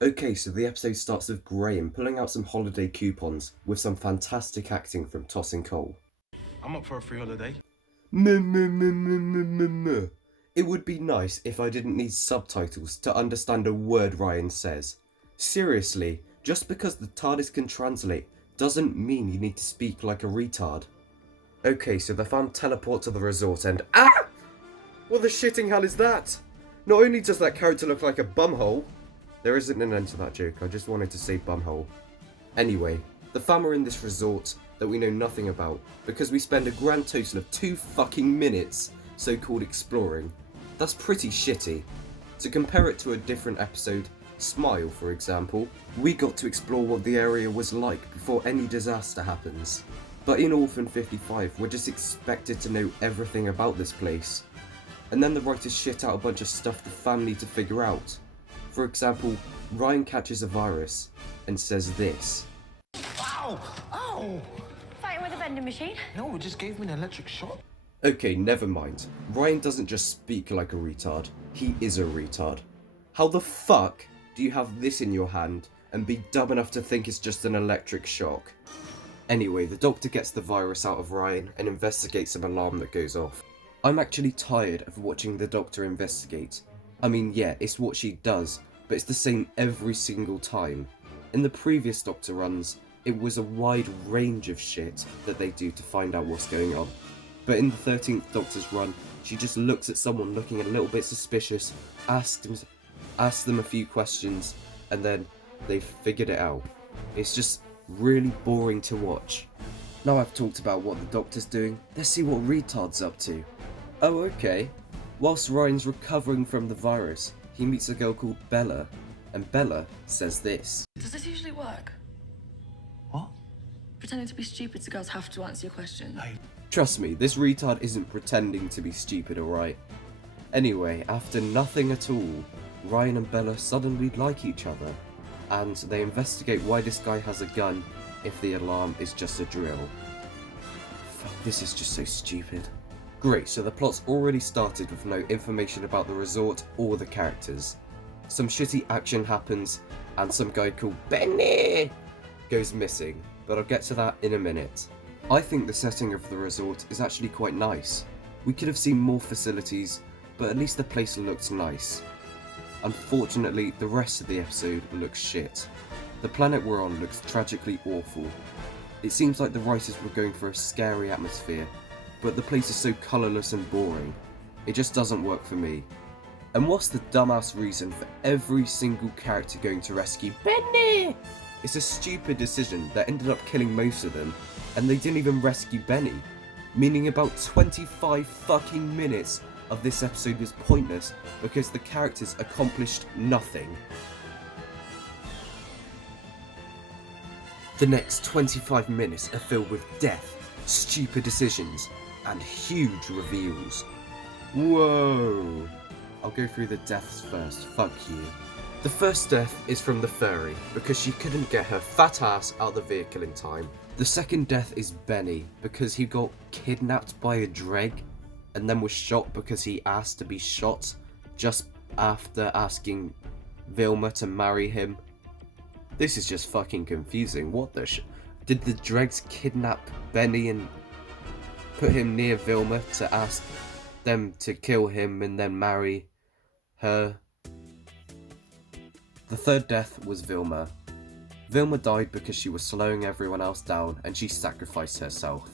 Okay, so the episode starts with Graham pulling out some holiday coupons with some fantastic acting from Toss and Cole. I'm up for a free holiday. It would be nice if I didn't need subtitles to understand a word Ryan says. Seriously, just because the TARDIS can translate doesn't mean you need to speak like a retard. Okay, so the fam teleport to the resort and what the shitting hell is that? Not only does that character look like a bumhole, there isn't an end to that joke, I just wanted to say bumhole. Anyway, the fam are in this resort that we know nothing about because we spend a grand total of 2 fucking minutes so-called exploring. That's pretty shitty. To compare it to a different episode, Smile for example, we got to explore what the area was like before any disaster happens. But in Orphan 55, we're just expected to know everything about this place. And then the writers shit out a bunch of stuff the fam need to figure out. For example, Ryan catches a virus and says this. Ow! Ow! Fighting with a vending machine? No, it just gave me an electric shock. Okay, never mind. Ryan doesn't just speak like a retard, he is a retard. How the fuck do you have this in your hand and be dumb enough to think it's just an electric shock? Anyway, the doctor gets the virus out of Ryan and investigates an alarm that goes off. I'm actually tired of watching the doctor investigate. I mean, yeah, it's what she does, but it's the same every single time. In the previous Doctor runs, it was a wide range of shit that they do to find out what's going on. But in the 13th Doctor's run, she just looks at someone looking a little bit suspicious, asks them a few questions, and then they've figured it out. It's just really boring to watch. Now I've talked about what the Doctor's doing, let's see what Retard's up to. Oh, okay. Whilst Ryan's recovering from the virus, he meets a girl called Bella, and Bella says this. Does this usually work? What? Pretending to be stupid so girls have to answer your questions. Trust me, this retard isn't pretending to be stupid, alright? Anyway, after nothing at all, Ryan and Bella suddenly like each other, and they investigate why this guy has a gun if the alarm is just a drill. Fuck, this is just so stupid. Great, so the plot's already started with no information about the resort or the characters. Some shitty action happens, and some guy called Benny goes missing, but I'll get to that in a minute. I think the setting of the resort is actually quite nice. We could have seen more facilities, but at least the place looked nice. Unfortunately, the rest of the episode looks shit. The planet we're on looks tragically awful. It seems like the writers were going for a scary atmosphere, but the place is so colourless and boring. It just doesn't work for me. And what's the dumbass reason for every single character going to rescue Benny? It's a stupid decision that ended up killing most of them, and they didn't even rescue Benny, meaning about 25 fucking minutes of this episode was pointless because the characters accomplished nothing. The next 25 minutes are filled with death, stupid decisions, and huge reveals. Whoa! I'll go through the deaths first, fuck you. The first death is from the furry, because she couldn't get her fat ass out of the vehicle in time. The second death is Benny, because he got kidnapped by a dreg, and then was shot because he asked to be shot, just after asking Vilma to marry him. This is just fucking confusing, what the Did the dregs kidnap Benny and put him near Vilma to ask them to kill him and then marry her? The third death was Vilma. Vilma died because she was slowing everyone else down and she sacrificed herself.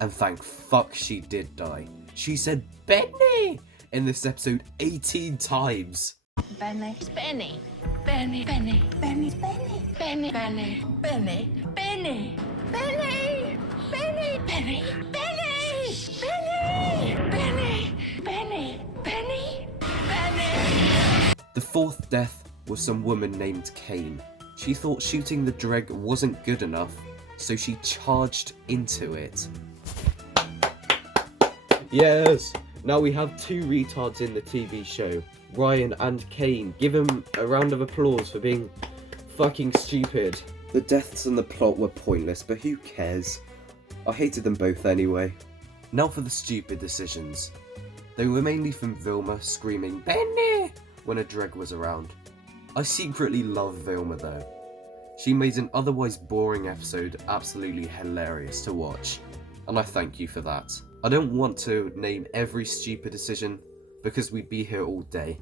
And thank fuck she did die. She said Benny in this episode 18 times. Benny. It's Benny. Benny, Benny, Benny. Benny. Benny, Benny, Benny, Benny, Benny, Benny, Benny, Benny, Benny, Benny, Benny, Benny. The fourth death was some woman named Kane. She thought shooting the dreg wasn't good enough, so she charged into it. Yes! Now we have 2 retards in the TV show, Ryan and Kane. Give him a round of applause for being fucking stupid. The deaths and the plot were pointless, but who cares? I hated them both anyway. Now for the stupid decisions. They were mainly from Vilma screaming, Benny! when a dreg was around. I secretly love Vilma though. She made an otherwise boring episode absolutely hilarious to watch, and I thank you for that. I don't want to name every stupid decision because we'd be here all day,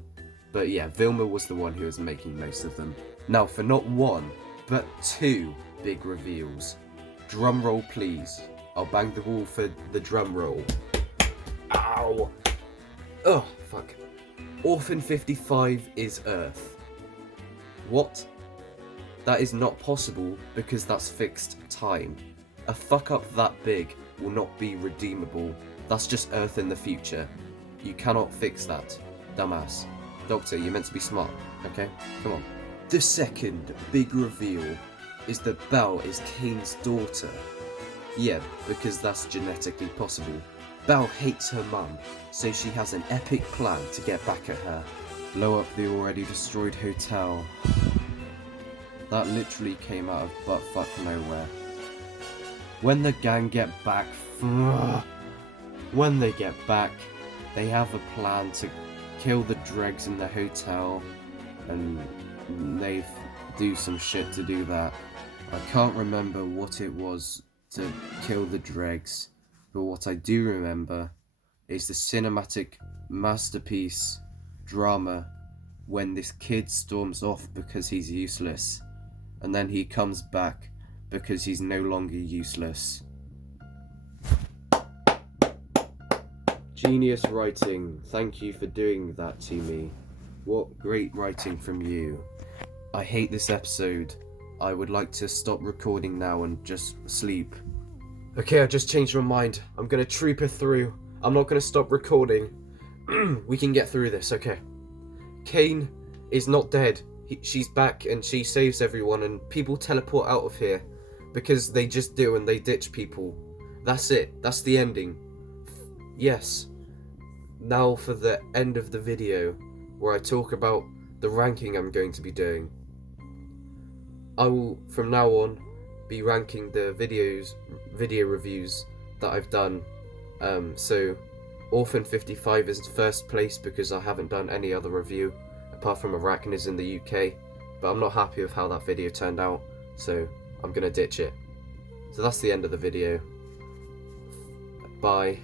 but yeah, Vilma was the one who was making most of them. Now for not one, but two big reveals. Drum roll please. I'll bang the wall for the drum roll. Ow! Oh, fuck. Orphan 55 is Earth. What? That is not possible because that's fixed time. A fuck up that big will not be redeemable. That's just Earth in the future. You cannot fix that, dumbass. Doctor, you're meant to be smart, okay? Come on. The second big reveal is that Belle is Kane's daughter. Yeah, because that's genetically possible. Belle hates her mum, so she has an epic plan to get back at her. Blow up the already destroyed hotel. That literally came out of buttfuck nowhere. When the gang get back, they have a plan to kill the dregs in the hotel, and they do some shit to do that. I can't remember what it was to kill the dregs, but what I do remember is the cinematic masterpiece drama when this kid storms off because he's useless, and then he comes back because he's no longer useless. Genius writing, thank you for doing that to me. What great writing from you. I hate this episode. I would like to stop recording now and just sleep. Okay, I just changed my mind. I'm gonna troop her through. I'm not gonna stop recording. We can get through this, okay. Kane is not dead. She's back and she saves everyone, and people teleport out of here because they just do and they ditch people. That's it. That's the ending. Yes. Now for the end of the video where I talk about the ranking I'm going to be doing. I will, from now on, be ranking the video reviews that I've done. So Orphan 55 is first place because I haven't done any other review apart from Arachnids in the UK, but I'm not happy with how that video turned out, so I'm gonna ditch it. So that's the end of the video. Bye.